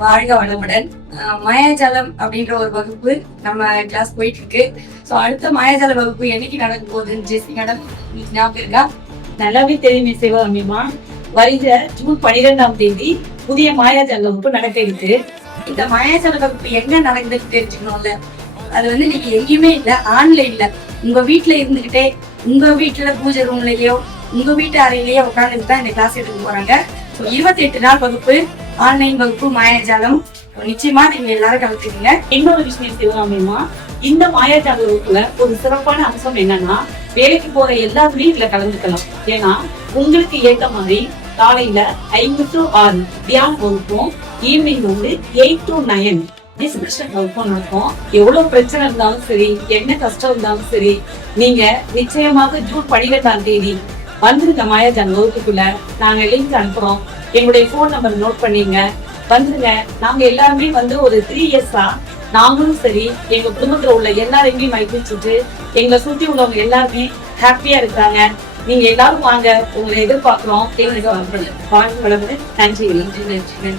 வாழ்க வளமுடன். மாயாஜாலம் அப்படின்ற ஒரு வகுப்பு நம்ம கிளாஸ் போயிட்டு இருக்கு. ஸோ அடுத்த மாயாஜால வகுப்பு என்னைக்கு நடக்க போகுதுன்னு ஜெசி மேடம் ஞாபகம் இருக்கா? நல்லாவே தெரியுமே சிவகாமிமா. வருகிற ஜூன் 12ஆம் தேதி புதிய மாயாஜால வகுப்பு நடக்க இருக்கு. இந்த மாயாஜால வகுப்பு எங்க நடக்குதுன்னு தெரிஞ்சுக்கணும்ல. அது வந்து நீங்க எங்கேயுமே இல்ல, ஆன்லைன்ல உங்க வீட்டுல இருந்துகிட்டே உங்க வீட்டுல பூஜை ரூம்லயோ உங்க வீட்டு அறையிலேயே உட்காந்துட்டு தான் இந்த கிளாஸ் எடுக்க போறாங்க. 28 நாள் வகுப்பு, ஆன்லைன் வகுப்பு மாயாஜாலம். நிச்சயமா நீங்க எல்லாரும் கலந்துக்கீங்க. இன்னொரு விஷயம் சிவகாமிமா, இந்த மாயாஜால வகுப்புல ஒரு சிறப்பான அம்சம் என்னன்னா, வேலைக்கு போற எல்லாருமே இதுல கலந்துக்கலாம். ஏன்னா உங்களுக்கு ஏற்ற மாதிரி காலையில 5 to 6 தியான வகுப்பும், ஈவினிங் வந்து 8 to 9 டிஸ்கஷன் வகுப்பும் நடக்கும். எவ்வளவு பிரச்சனை இருந்தாலும் சரி, என்ன கஷ்டம் இருந்தாலும் சரி, நீங்க நிச்சயமாக ஜூன் 12ஆம் தேதி வந்துருங்க மாயாஜால வகுப்புக்குள்ள. நாங்க லிங்க் அனுப்புறோம். எங்களுடைய போன் நம்பர் நோட் பண்ணீங்க, வந்துருங்க. நாங்க எல்லாருமே வந்து ஒரு 3 இயர்ஸா நாங்களும் சரி, எங்க குடும்பத்துல உள்ள எல்லாரையுமே மகிழ்ச்சிட்டு எங்களை சுத்தி உள்ளவங்க எல்லாருமே ஹாப்பியா இருக்காங்க. நீங்க எல்லாரும் வாங்க, உங்களை எதிர்பார்க்கிறோம். வாழ்க வளமுடன். நன்றி. நன்றி.